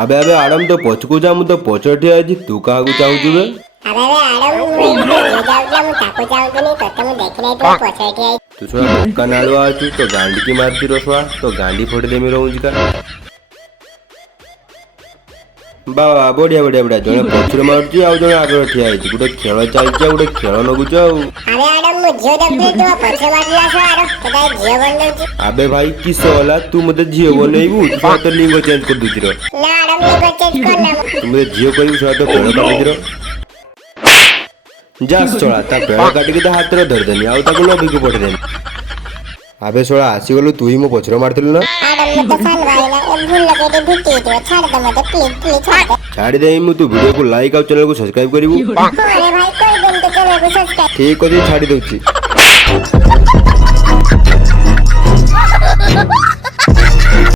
ଆବେ ଆବେ Adam ତ ପଛକୁ ଯା, ମୁଁ ତ ପଛରେ ଠିଆ ହେଇଛି, ତୁ କାହାକୁ ଚାହୁଁଛୁ ବେ? ଆବେ ଆଡମ ମୁଁ ଝିଅ ଯାଉଥିଲା ମୁଁ ତାକୁ ଚାହୁଁଥିଲି ତତେ ମୁଁ ଦେଖିନାହିଁ ତୁ ପଛରେ ଠିଆ ହେଇଛୁ। ତୁ ଶଳା ବୋକା ନାଳୁଆ ଅଛୁ, ତ ଗାଣ୍ଡିକି ମାରୁଛୁ ର ଶଳା, ତ ଗାଣ୍ଡି ଫଟେଇଦେମି ରହୁଛି କା। ବାବା ବଢିଆ ବଢିଆ ବଢିଆ, ଜଣେ ପଛରେ ମାରୁଛି ଆଉ ଜଣେ ଆଗରେ ଠିଆ ହେଇଛି, ଗୋଟେ ଖେଳ ଚାଲିଛି ଆଉ ଗୋଟେ ଖେଳ ନଗୁଛ ଆଉ। ଆବେ ଆଡମ ମୁଁ ଝିଅ ଦେଖୁଥିଲି ତୁ ପଛରେ ମାରିଲା ଶଳା କେତେ ଝିଅ ବନେଉଛି। ଆବେ ଭାଇ କିସ ହେଲା, ତୁ ମତେ ଝିଅ ବନେଇବୁ? ତୁ ଶଳା ତ ଲିଙ୍ଗ ଚେଞ୍ଜ କରିଦଉଛୁ ର। ନା ଆଡମ ଲିଙ୍ଗ ଚେଞ୍ଜ କରନା। ତୁ ମତେ ଝିଅ କରିବୁ ଶଳା, ତ ପେଳ କାଟୁଛି ର। ଯା ଶଳା, ତା ପେଳ କାଟିକି ତା ହାତରେ ଧରିଦେନି ଆଉ ତାକୁ ଲବିକୁ ପଠେଇଦେନି। ଆବେ ଶଳା ଆସିଗଲୁ, ତୁ ହିଁ ମୋ ପଛରେ ମାରିଥିଲୁ ନା। ଆଡମ ମତେ ସାନ ଭାଇ ନା ଏ ଭୁଲ ଲୋକେ ଭିଟି ହେଇଯିବ ଛାଡିଦେ ମତେ ପ୍ଲିଜ ପ୍ଲିଜ ଛାଡିଦେ। ଛାଡ଼ିଦେବି ମୁଁ, ତୁ ଭିଡ଼ିଓକୁ ଲାଇକ୍ ଆଉ ଚ୍ୟାନେଲକୁ ସବସ୍କ୍ରାଇବ କରିବୁ। ହଁ ରେ ଭାଇ କହିଦେନି ତ ଚ୍ୟାନେଲକୁ ସବସ୍କ୍ରାଇବ। ଠିକ ଅଛି ଛାଡ଼ି ଦଉଛି।